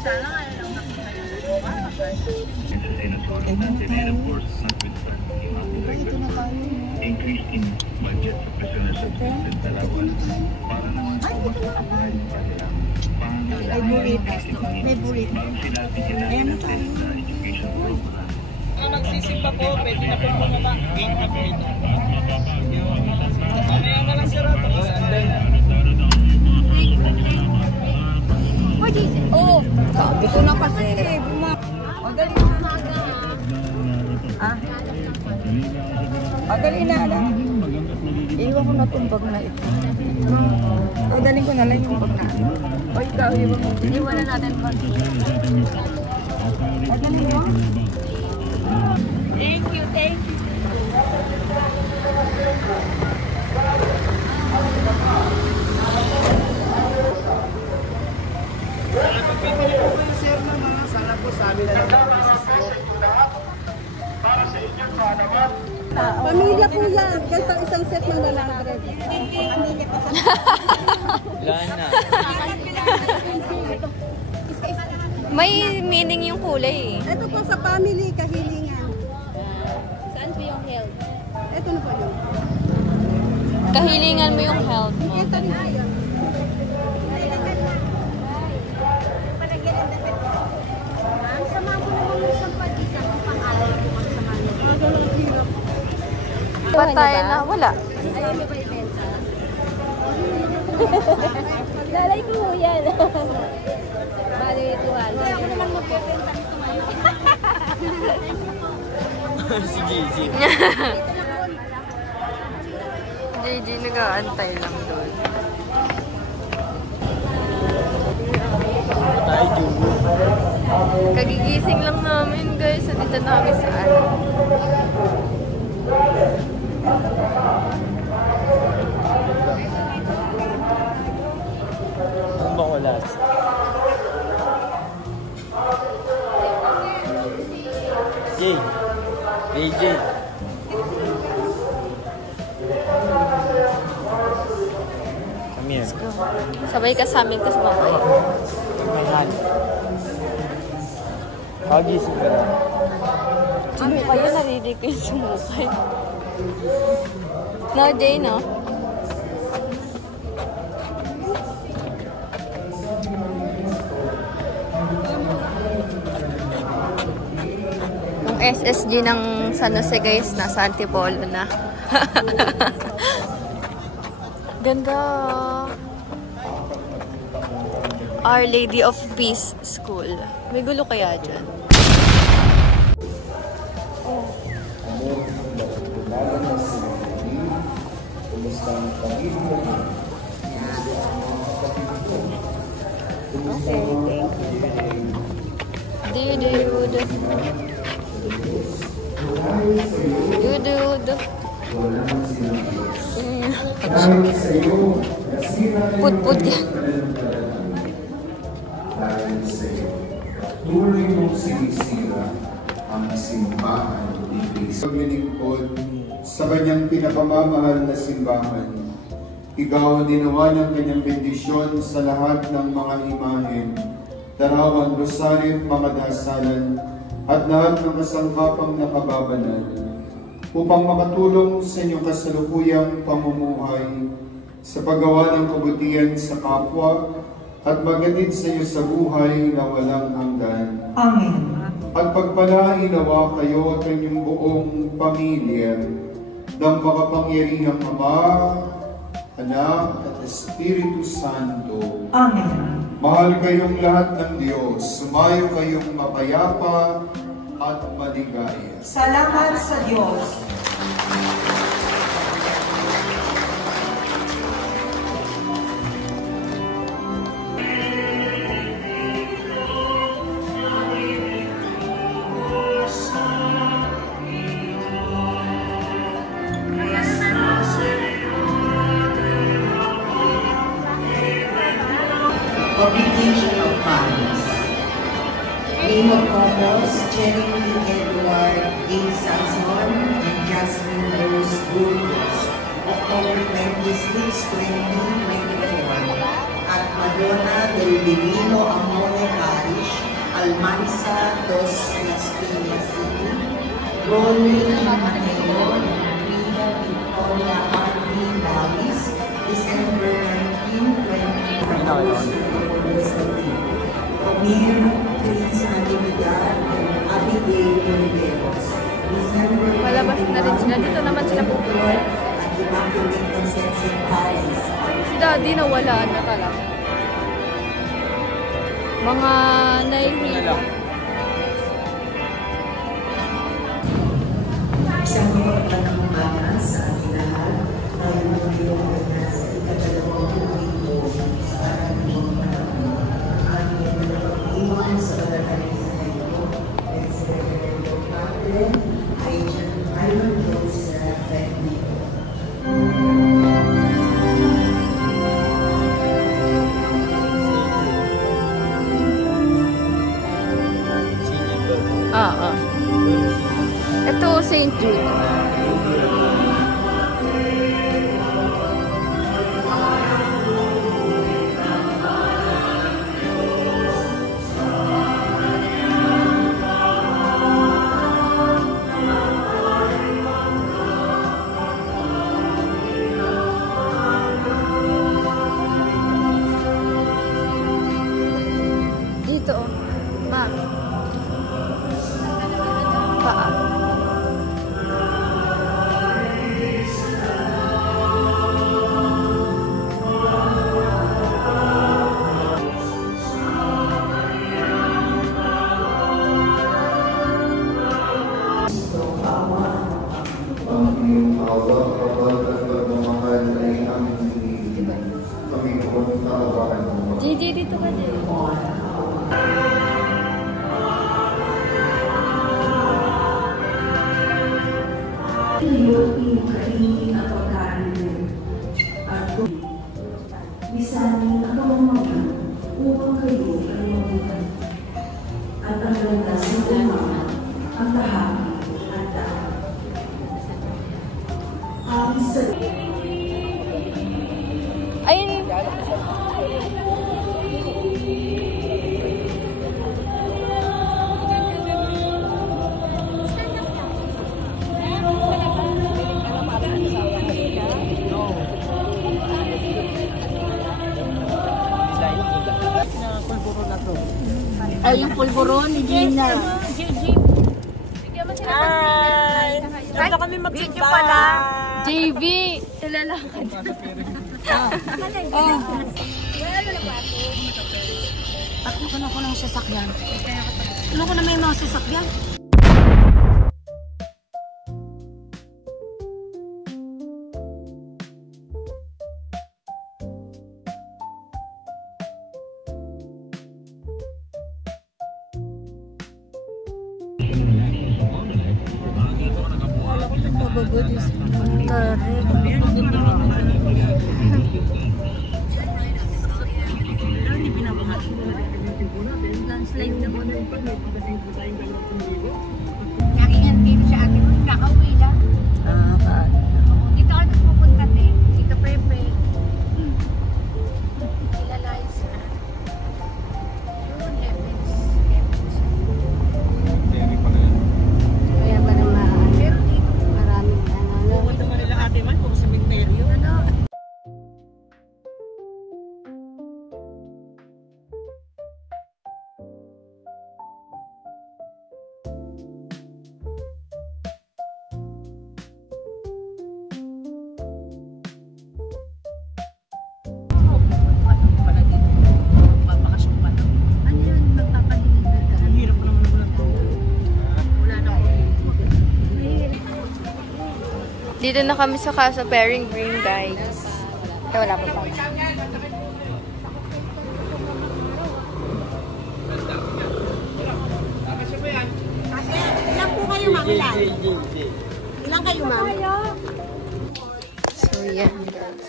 Sana nga lang nakita yung mukha. Ito na tayo. Increase in budget sa personal subsistence dalawan para naman po mas ma-apply yung kanilang May burrito. May burrito. Ayan na tayo. Nagsisimba po, pwede na po bumaba. Game na po ito. Mamaya na lang si Roto. Oo. Ito na kasi. Madali na. Ah? Madali na lang. Iwan ko na itong bag na ito. Padaling ko na lang yung bag na ito. O ikaw, iwan na natin bag. Padaling mo? Thank you, thank you. Pagpipili po kayo sir na mga sana po sabi na lang. Pamilya po yan. Ganito isang set ng lalaki. Lana. May meaning yung kulay eh. Ito po sa family, kahilingan. Saan po yung health? Ito na po yun. Kahilingan mo yung health mo. Ito rin po yan. Patayan na, wala. Ayaw niyo ba ibenta? Lalay ko yan. Bali, tuwan. Kaya ako naman magbibenta nito ngayon. Si JJ. JJ nag-aantay lang doon. Tayo jugo. Kagigising lang namin guys. Dito namin sa ano. Ang bakulas. Jay. JJ. Kami yan. Sabay ka sa amin kasi mamaya. Mahal. Kagising ka na. Sumukay yun, narinig ko yung sumukay. No, Jay, no? Yung SSG ng San Jose guys, nasa Antipolo na. Ganda. Our Lady of Peace School. May gulo kaya dyan? Okay, thank you. Dude. Put yan. Dahil sa iyo, tuloy mong sinisira ang simbahan ni Cristo. Paglilingkod sa kanyang pinapamamahal na simbahan, ikaw ang dinawa ng kanyang bendisyon sa lahat ng mga imahen, darawang rosaryo, mga dasalan, at lahat ng kasangkapang nakababanal, upang makatulong sa inyong kasalukuyang pamumuhay sa paggawa ng kabutihan sa kapwa at magatid sa iyo sa buhay na walang hanggan. Amen. At pagpalain nawa kayo at inyong buong pamilya ng makapangyarihang Ama, Anak at Espiritu Santo. Amen. Mahal kayong lahat ng Diyos. Sumayo kayong mapayapa at maligaya. Salamat sa Diyos. Obligation of funds. Name of Comos, Jeremy Edward A. Sanson and Jasmine Rose Burgos, October 26, 2024, at Madonna del Divino Amore Parish, Almanza dos Las Piñas City, Ronnie Mateo, Rita Victoria R.P. Davis, December 19, 20. Amir Chris Natividad, Abigail Oliveros, December 21, Malabas na rin sila. Dito naman sila pupunta. at Immaculate Conception Palace. Si Daddy nawala na talaga. Mga nahihilo. Isang mapagpalang umaga sa ating lahat. Tayo magkilala na sa ika-dalawang linggo para ang iwan sa barangay sa Cairo. And sa Reverendo Captain, Iron Joseph Fendico. Ito, St. Jude. Dito, ma. Paa. Ang iyong awa, kapal at pagmamahal ay aming hinihiling. Panginoon, tawagan mo. Gigi, dito ka din. Bisanin ang pamamagitan upang kayo ay mabuhay. At ang landas ng umaga, ang tahaki at daan. Aking sa Ayun. Ay, yung pulburon ni Gina. Hi! Dito kami magsimba pala. JV. Ilalakad. Ako ko na ko ng sasakyan. Ano ko na may mga sasakyan? Landslide na po. Nakingan din sa akin. Nakauwi lang. Dito kami pupunta din. Dito Pepe. Sila Liza. Yun, Evans. Kaya ba naman? Maraming ano. Pupunta mo nila ate man kung sa Mignerio. Dito na kami sa Casa Pairing Green, guys. Wala pa pa. Ilan po kayo, ma'am? Ilan? Ilan kayo, ma'am? So, yan, guys.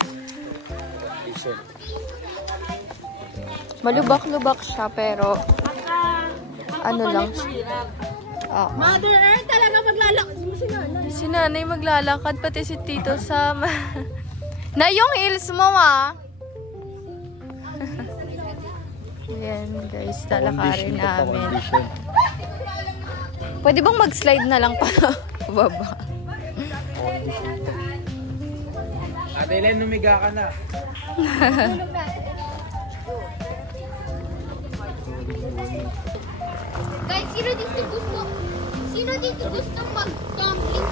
Malubak-lubak siya, pero ano lang siya. Mother Earth talaga maglalakad. Si nanay maglalakad, pati si Tito Sam. Na yung heels mo, ah. Ayan. Ayan guys, lalakarin namin. Pwede bang mag-slide na lang para baba? Ate Len, lumiga ka na. Guys, sino dito gusto mag-tumbling?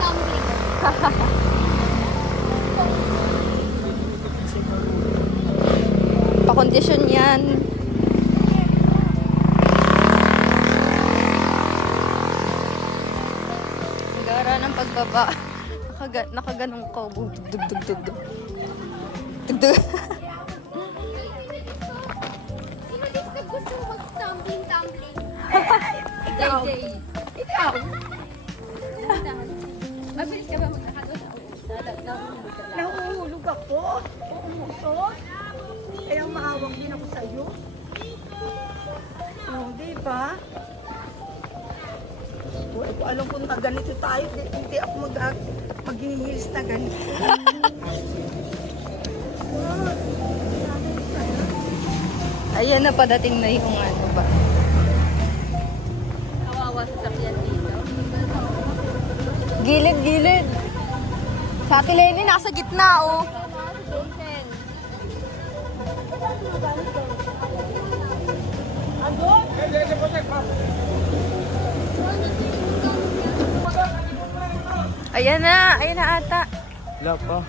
Pakondisyon yan. Ang gara ng pagbaba. Nakaganong ko. Dug. Sino dito gusto mag-tumbling? Ikaw. Ikaw. Mabilis ka ba magkakadoon? Nahuhulog ako. Umusot. Kaya maawang din ako sa'yo. Oh, di ba? Wala ko alam kung na ganito tayo. Hindi ako mag-heels na ganito. Ayan na, padating na yung ano ba. Kawawa sa sakyan dito. Gilid. Sa Ate Lenny, nasa gitna, oh. Ayan na ata. Wala pa.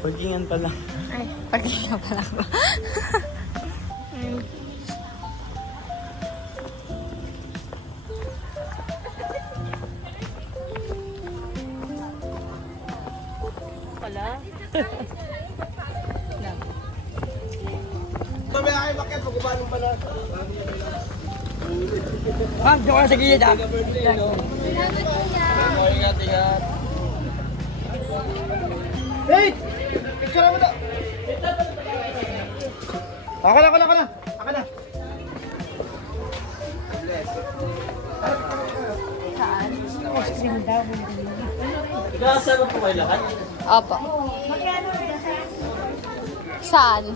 Pagkingan pa lang. Ay, pagkita pala ba? Sabi ay bakit pagkubahan pa na. Ma'am, joke sa gilid ah. Ingat. Wait! Picture mo daw. Ako na. Saan? Nag-aasama po kayo lahat? Opo. Saan?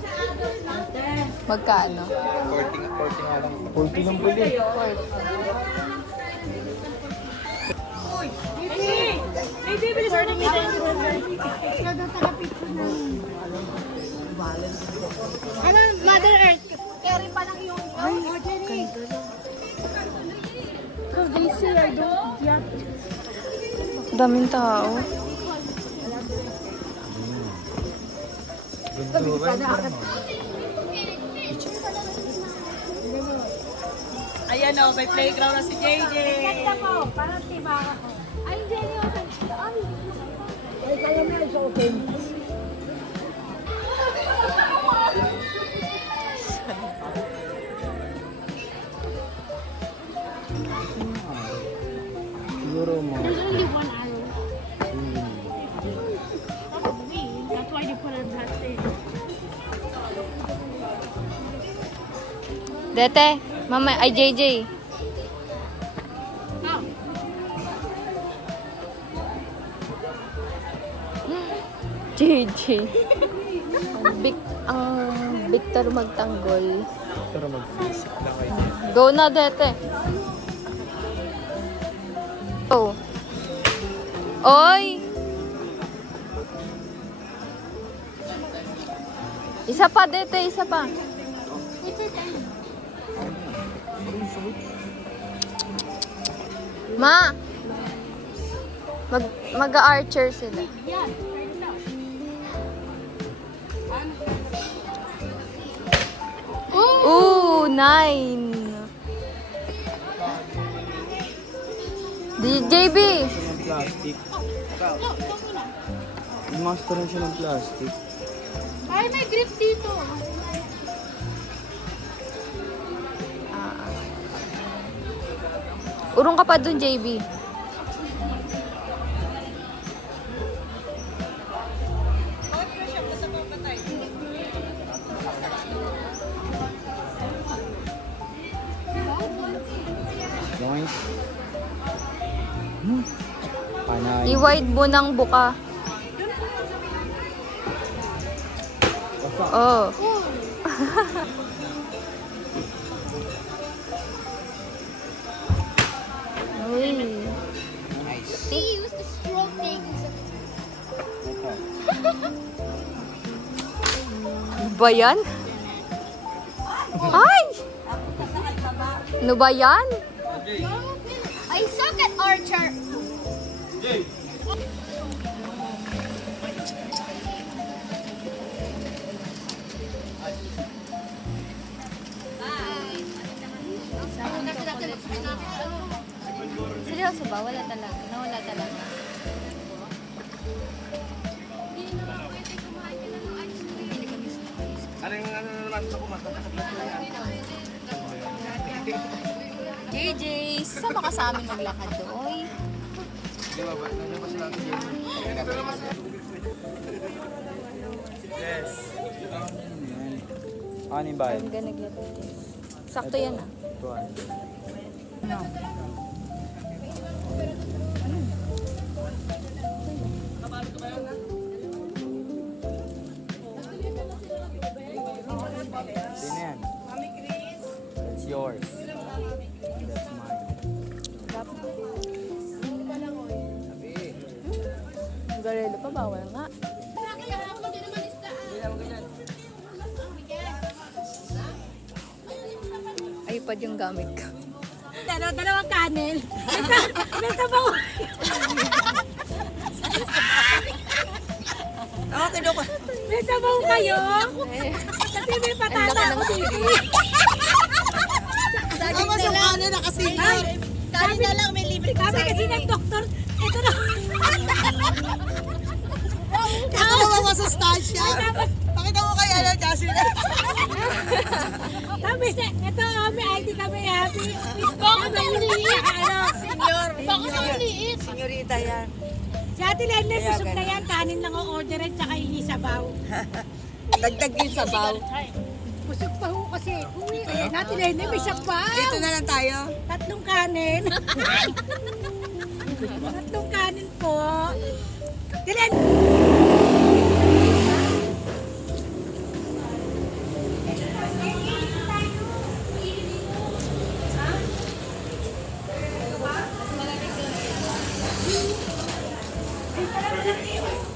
Magkano? 40 nga lang. 40 lang pwede. Ano, Mother Earth? Carry pa lang yung Jenny. Because they say I don't get. Daming tao. Ayan o, may playground na si JJ. Ganda po, parang tiba ako. Ay, Jenny, ay, kaya na isa open. Siguro mo. There's only one arrow. Probably. That's why they put it that thing. Dete, mama, ay JJ. JJ. Ang Victor magtanggol. Pero mag-physic lang kayo. Go na, Dete. Oh. Oy! Isa pa, Dete, isa pa. Ma! Mag-archer sila. Ooh, 9. JB! Ng plastic. Master rin siya ng plastic. Ay, may grip dito. Urong ka pa dun, JB. Joint. Panay. I-wide mo ng buka. Oh. Uy. He used to stroke things. Ba yan? Ay! Ano ba yan? I suck at Archer. Seryoso ba? Wala talaga. Nawala talaga. Ano naman sa kumasa? JJ, sasama ka sa amin maglakad doy. Yes. Ano yung bahay? Ang naglakad din. Sakto yan ah. Tuwan. Sino yan? That's yours. That's mine. Garelo pa, bawal nga. iPad yung gamit ko. Dalawang kanin. May sabaw. May sabaw kayo. Kasi may patata ako dito. Saging na lang. Kanin na lang, may libre ka. Sabi kasi ng doktor, ito na. Ito naman masustansya. Pakita mo kay ano, kasi Sabi siya, ito, may ID kami happy. Bakit ang liit? Bakit ang liit? Senyorita yan. Si Ate Lenny, busog na yan. Kanin lang ang orderin, tsaka hindi sabaw. Dagdag yung sabaw. Busog pa ho kasi. Uwi, ayan, Ate Lenny, may sabaw. Dito na lang tayo. 3 kanin. 3 kanin po. Ate Lenny. Ay,